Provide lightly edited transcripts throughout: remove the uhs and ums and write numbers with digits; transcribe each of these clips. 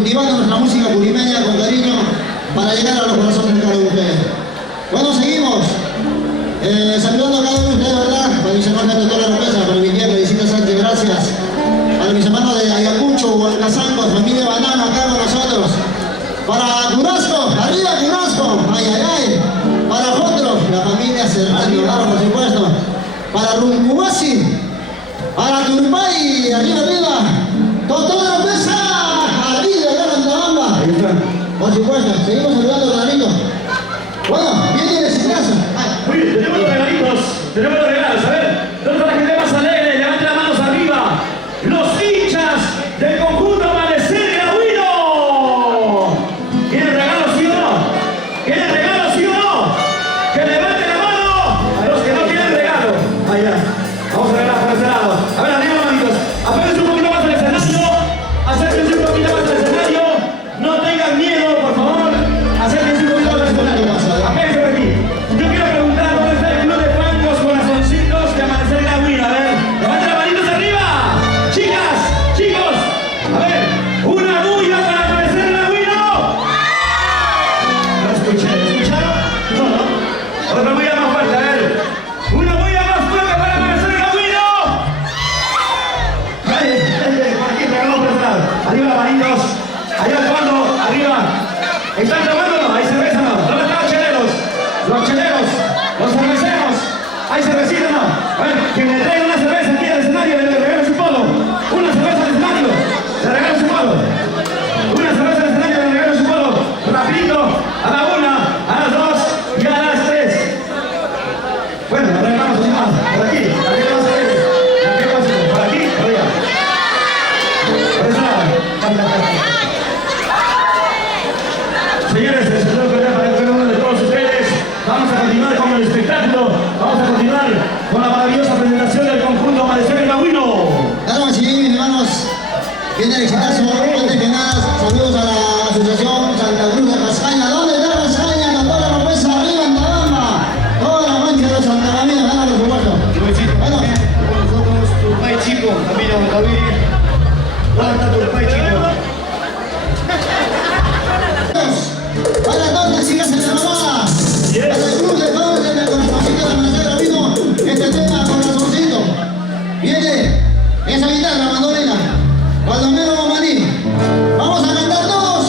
cultivando nuestra música curimeña con cariño para llegar a los corazones de cada uno de ustedes. Bueno, seguimos. Saludando a cada uno de ustedes, ¿verdad? Para mis hermanos de toda la Repesa, para mi tía Felicita Sánchez, gracias. Para mis hermanos de Ayacucho, Hualcazanco, familia Banana, acá con nosotros. Para Curasco, arriba Curasco, ay, ay, ay. Para Jotro, la familia Serrano, claro, por supuesto. Para Rumcubasi, para Turbay, arriba, arriba. Toda la Repesa, arriba, acá en Antabamba. Por supuesto, seguimos saludando a los regalitos. Bueno, viene de su casa. Muy bien, tenemos los regalitos, tenemos los regalos. A ver, ¿dónde está la gente más alegre? Levanten las manos arriba. Los hinchas del conjunto Amanecer Grauino. ¿Quieren regalos, sí o no? ¿Quieren regalos, sí o no? Que levanten la mano a los que no quieren regalo. Allá, vamos a ver por ese lado. A ver, arriba, manitos. Apéguense un poquito más al escenario. Acérquense un poquito más al escenario. No tengan miedo, por favor. Acérquense un poquito más al escenario. Apéguense por aquí. Yo quiero preguntar dónde está el club de francos corazoncitos de Amanecer Grauino. A ver, levanten las manitos arriba. Chicas, chicos. A ver, una bulla para Amanecer Grauino. No escuché, ¿escucharon? No, no. Otra bulla más fuerte, a ver. Una bulla más fuerte para Amanecer Grauino. Por aquí, pegamos por este lado. Arriba las manitos. Allá al fondo, arriba. ¿Están tomando o no? ¿Hay cerveza o no? ¿Dónde están los cheleros? Los cheleros, los cerveceros. ¿Hay cervecita o no? A ver, quien le traiga una cerveza aquí al escenario, le regalo su polo. Una cerveza al escenario, le regalo su polo. Una cerveza al escenario, le regalo su polo. Rapidito, a la una, a las dos y a las tres. Bueno, arrancamos así más. Por aquí, aquí vamos a ver. Aquí vamos a ver. Por aquí, por allá. Por ese lado. Señores, el señor Correa para cada uno de todos ustedes. Vamos a continuar con el espectáculo. Vamos a continuar con la maravillosa presentación del conjunto Amanecer Grauino. Claro, sí, mis hermanos. Viene el exitazo. Antes que nada, saludos a la asociación Santa Cruz de Rascaña. ¿Dónde está Rascaña? Con toda la Repesa, arriba en Tabamba. Toda la mancha de los santagaminos, nada, por supuesto. Bueno, con nosotros Turbay Chico, familia Bontaviri. ¿Dónde está Turbay Chico? para todas las chicas en la mamá. Para el club de jóvenes del corazoncito de Amanecer Grauino, este tema corazoncito. Viene esa guitarra mandolina, Baldomero Momaní. Vamos a cantar todos.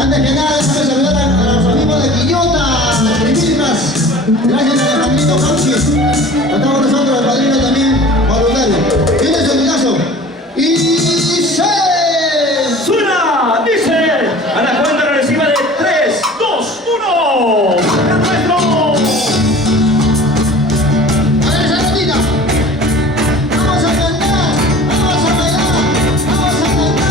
Antes que nada, déjame saludar a los amigos de Quillota, Primilcas. Gracias a Alejandrito Cauchi. Estamos nosotros, el padrino también, voluntario. Viene su guitarro. Y se ¡Suena! Dice a la cuenta regresiva de 3, 2, 1. ¡Acá nuestro! a ver esa notita. Vamos a cantar, vamos a bailar, vamos a cantar.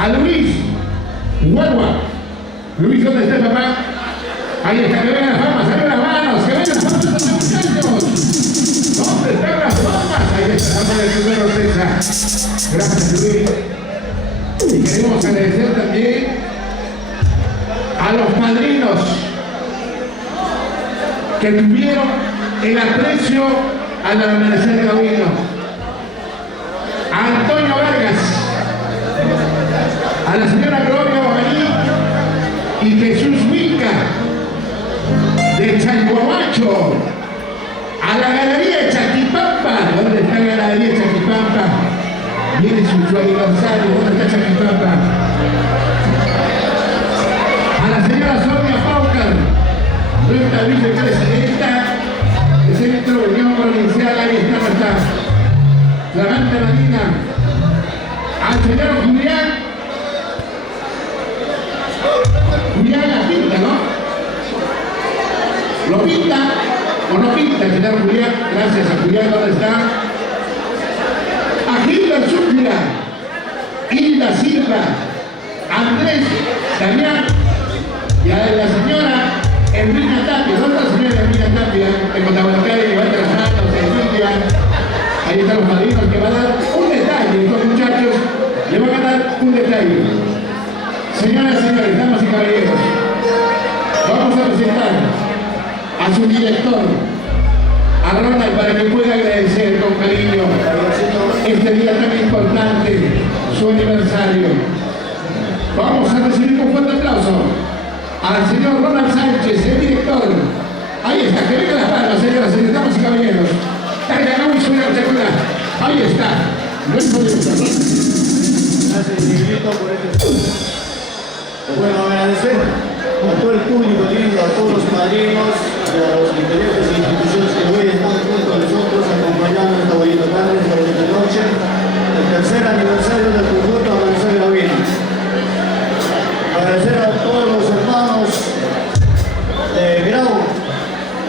a Luis Guagua. Luis, ¿dónde está papá? Ahí está, que vengan las palmas, arriba las manos, que vengan las palmas a los muchachos. ¿Dónde están las palmas? Ahí está, dame el primero, César. Gracias, Luis. Y queremos agradecer también a los padrinos que tuvieron el aprecio al amanecer de Gabino. A Antonio Vargas, a la señora Gloria Boganí y Jesús Mica de Changuamacho, a la galería de Chaquipampa. ¿Dónde está la galería de Chaquipampa? Viene su aniversario. ¿Dónde está Chaquipampa? A la señora Sonia Paucar, nuestra vicepresidenta del Centro de Unión Provincial. Ahí está nuestra flamante madrina. Al señor Julián la pinta, ¿no? ¿Lo pinta o no pinta el señor Julián? Gracias a Julián, ¿dónde está? A Gilda Zúpila, Hilda Silva, Andrés Damián y a la señora Enrique Tapia. ¿Dónde está la señora Enrique Tapia? En Contabanacay, levanta las manos, Silvia. Ahí están los padrinos que van a dar un detalle. Estos muchachos le van a dar un detalle. Señoras y señores, damas y caballeros, vamos a presentar a su director, a Ronald, para que pueda agradecer con cariño este día tan importante, su aniversario. Vamos a recibir un fuerte aplauso al señor Ronald Sánchez, el director. Ahí está, que venga las palmas, señoras y señores, damas y caballeros. Ahí está. No es problema. Gracias, Miguelito, por este. Bueno, agradecer a todo el público lindo, a todos los padrinos, a las diferentes instituciones que hoy están junto a nosotros acompañando esta bonita tarde, esta bonita noche, el tercer aniversario del conjunto Amanecer Gabino. Agradecer a todos los hermanos de Grau,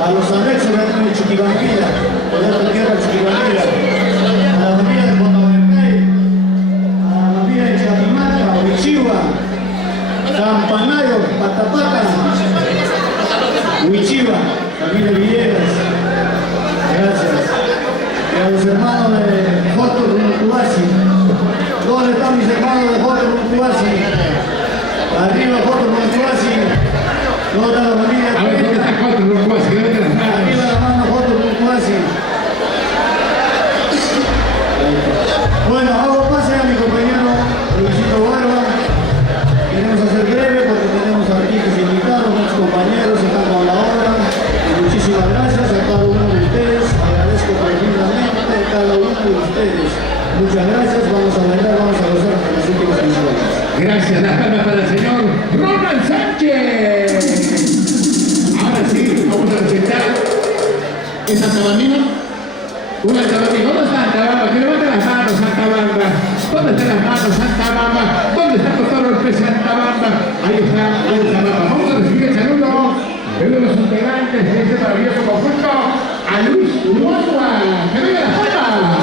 a los anexos de Chiquibanquilla, de esta tierra de Chiquibanquilla, a la familia de Contabanacay, a la familia de Chatimaca, Huichiwa, Campanayo, Patapata, Huichiwa, familia Villegas, gracias. Y a los hermanos de Joto Rumcuasi. ¿Dónde están mis hermanos de Joto Rumcuasi? Arriba Joto Rumcuasi. ¿Dónde está la familia? A ver, ¿dónde está Joto Rumcuasi? Arriba la mano Joto Rumcuasi. Bueno, hago pase a mi compañero Luisito Barba. Queremos hacer breve porque tenemos artistas invitados, muchos compañeros están con la obra. Y muchísimas gracias a cada uno de ustedes. Agradezco profundamente a cada uno de ustedes. Muchas gracias. Vamos a bailar, vamos a gozar con las últimas canciones. Gracias, las palmas para el señor Ronald Sánchez. Ahora sí, vamos a presentar en Santa Bambina. Una Santa Bambina. ¿Dónde está Santa Bamba? Que levante las manos, Santa Bamba. ¿Dónde están las manos, Santa Bamba? ¿Dónde está Totoro el pez, Santa Bamba? Ahí está Santa Bamba. Vamos a recibir el saludo de uno de los integrantes de este maravilloso conjunto, a Luis Guagua. ¡Que venga la palma!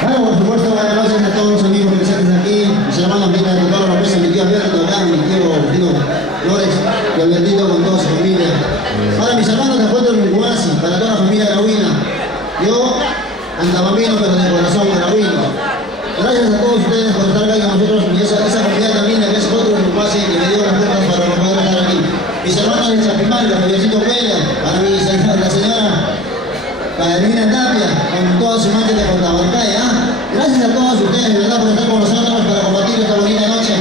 Bueno, por supuesto, buenas noches a todos los amigos presentes aquí, mis hermanos Mita de Totoro López, mi tío Alberto, acá, mi tío Flores, y Albertito con toda su familia. Para mis hermanos de Puerto Rumcuasi, para toda la familia Grauina. Yo, andabambino, pero de corazón grauino. Gracias a todos ustedes por estar acá con nosotros y esa comunidad también que es Puerto Rumcuasi, que me dio las puertas para poder estar aquí. Mis hermanos de Chapimalca, Javiercito Pérez, para la señora Padrina Tapia, con toda su mancha de Contabanacay. Gracias a todos ustedes, de verdad, por estar con nosotros para compartir esta bonita noche.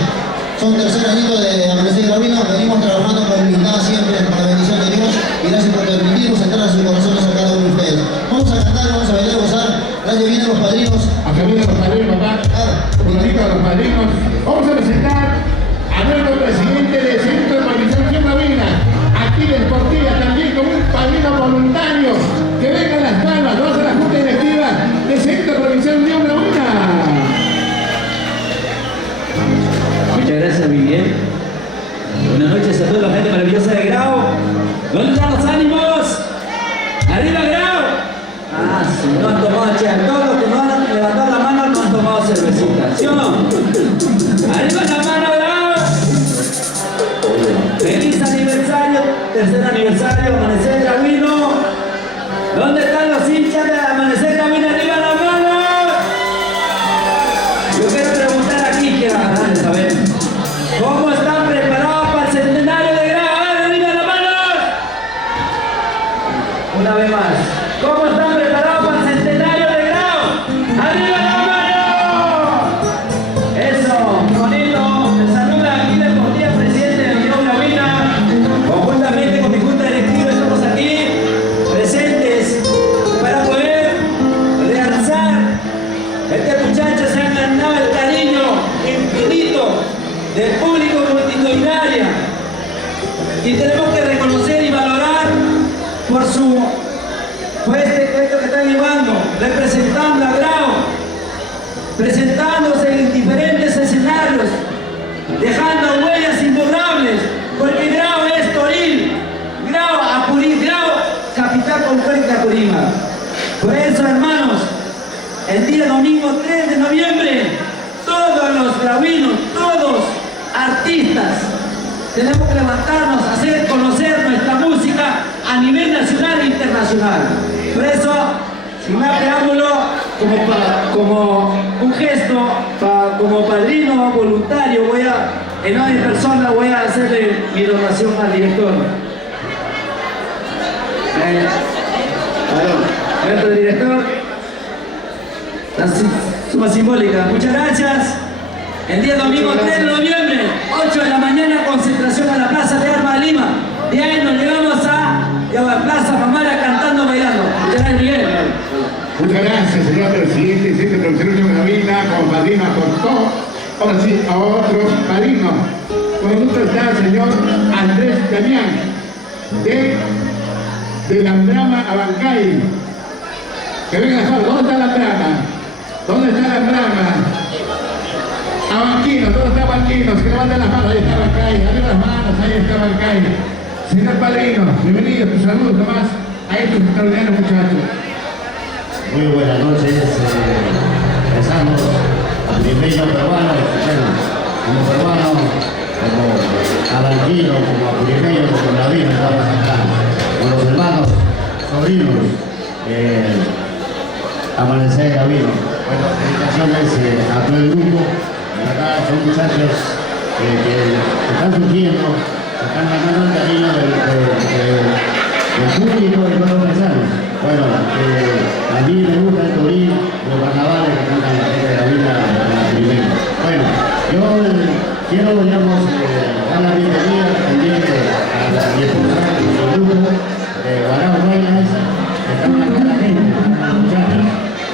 Son tercer añito de Amanecer Gabino, venimos trabajando con humildad siempre, con la bendición de Dios, y gracias por permitirnos entrar a sus corazones a cada uno de ustedes. Vamos a cantar, vamos a bailar, a gozar. Gracias, vienen los padrinos. A que vienen los padrinos, papá. Un ratito a los padrinos. Vamos a presentar a nuestro presidente del Centro de Organización Gabina, Aquiles Portilla, también con un padrino voluntario. Que vengan las palmas, vamos a la Junta Directiva del Centro Provincial Unión Gabina. Muchas gracias, Miguel. Buenas noches a toda la gente maravillosa de Grau. ¿Dónde están los ánimos? ¡Arriba, Grau! Sí, no han tomado, che. Todos los que no han levantado la mano no han tomado cervecita. ¿Sí o no? Arriba la mano, bravo. Feliz aniversario, tercer aniversario, Amanecer Gravino. ¿Dónde están los hinchas de Amanecer Gravino? Arriba la mano. Yo quiero preguntar aquí, quiero agarrarles a ver. ¿Cómo están preparados para el centenario de Grau? ¡Arriba la mano! Una vez más. ¿Cómo están preparados para el centenario de Grau? ¡Arriba la mano! Eso, bonito. Me saluda aquí de Portilla, presidente de Unión Gravina. Conjuntamente con mi junta directiva estamos aquí presentes para poder realzar. Este muchacho se ha ganado el cariño infinito del público multitudinario y tenemos que reconocer y valorar por este cuento que están llevando, representando a Grau, presentándose en diferentes escenarios, dejando huellas imborrables, porque Grau es Toril, Grau Apurí, Grau capital con frente a Apurímac. Por eso, hermanos, el día domingo 3 de noviembre, todos los gravinos, todos artistas, tenemos que levantarnos, hacer conocer nuestra música a nivel nacional e internacional. Por eso, sin más preámbulo, como un gesto, como padrino voluntario, en nombre de mi persona, voy a hacerle mi donación al director. Nuestro director, la suma simbólica. Muchas gracias. El día domingo 3 de noviembre, 8 de la mañana, concentración a la Plaza de Armas de Lima. De ahí nos llevamos a la Plaza Mamara cantando, bailando. Muchas gracias, Miguel. Muchas gracias, señor presidente, presidente de Producción Unión Gravina, como padrino aportó. Ahora sí, a otro padrino. Con nosotros está el señor Andrés Damián, de la Brama Abancay. Que venga a ¿dónde está la Brama? ¿Dónde está la Brama? Abanquinos, ¿dónde está Abanquinos? Que levanten las manos, ahí está Abancay, arriba las manos, ahí está Abancay. Señor padrino, bienvenido, tu saludo nomás a estos extraordinarios muchachos. Muy buenas noches, empezamos a mi bello peruano, bueno, como peruano, como alanquino, como apurimeño, como gravino, estamos acá, con los hermanos, sobrinos, Amanecer Gravino. Bueno, felicitaciones a todo el grupo, acá son muchachos que están surgiendo, están ganando el cariño del público y todos los mensajes. Bueno, a mí me gusta el Toril, los carnavales que cantan la gente de la vida primero. Bueno, yo quiero, digamos, dar la bienvenida también a mi esposa, a nuestro grupo de Guarao Bailas, que están acá la gente, los muchachos.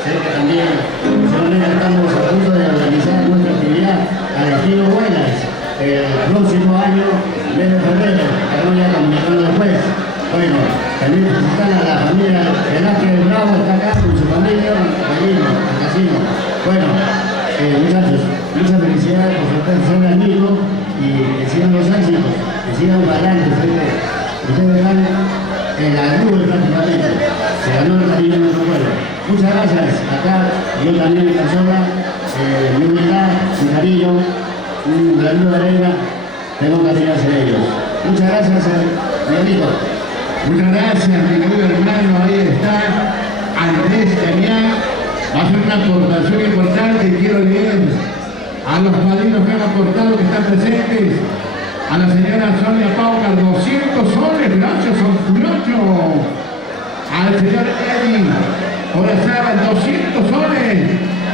Sé que también, personalmente estamos a punto de organizar nuestra actividad al estilo Bailas el próximo año, mes de febrero, que vamos ya comunicando después. Bueno, también felicitar a la familia Velázquez Bravo, está acá con su familia, al casino. Bueno, muchachos, muchas felicidades por ser amigos y que sigan los éxitos, que sigan para adelante. Ustedes van en la nube prácticamente, se ganó el cariño de nuestro pueblo. Muchas gracias, acá yo también en persona, mi humildad, mi cariño, un granito de arena, tengo cariño hacia ellos. Muchas gracias, mi amigo. Muchas gracias, mi querido hermano, ahí está Andrés Damián, va a hacer una aportación importante y quiero leer a los padrinos que han aportado, que están presentes, a la señora Sonia Paucar, 200 soles, gracias, son Fulocho, al señor Eddie Orazabal, 200 soles,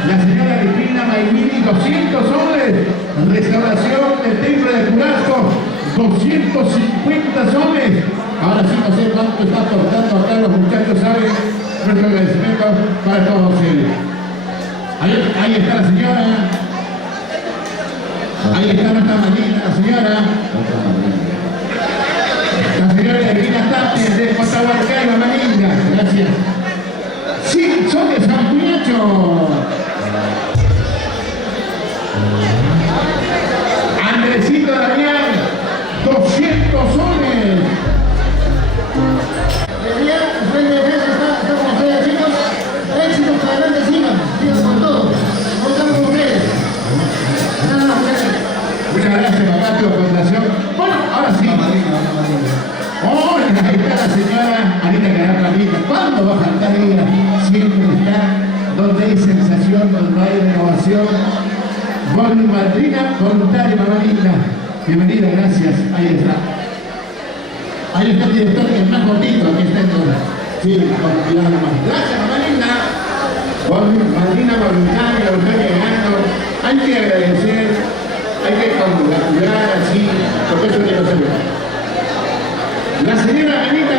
la señora Cristina Maimini, 200 soles, restauración del templo de Curasco, 250 soles. Ahora sí no sé cuánto está aportando acá, los muchachos saben, nuestro agradecimiento para todos ellos. Ahí está la señora, ahí está nuestra madrina, la señora Ervina Tapia de Cotahualcay, la madrina, gracias. 100 soles, San Cuñacho. Andresito Damián, 200 soles. Estamos con ustedes, chicos. Éxitos para adelante, sigan con todo. Estamos con ustedes. continuación, madrina voluntaria, mamá linda. Bienvenida, gracias. Ahí está. Ahí está el director, que es más bonito, aquí está entonces. Sí, con cuidado nomás. Gracias, mamá linda. Madrina voluntaria ganando. Hay que agradecer, hay que congratular así, porque eso que no se ve. La señora Benita,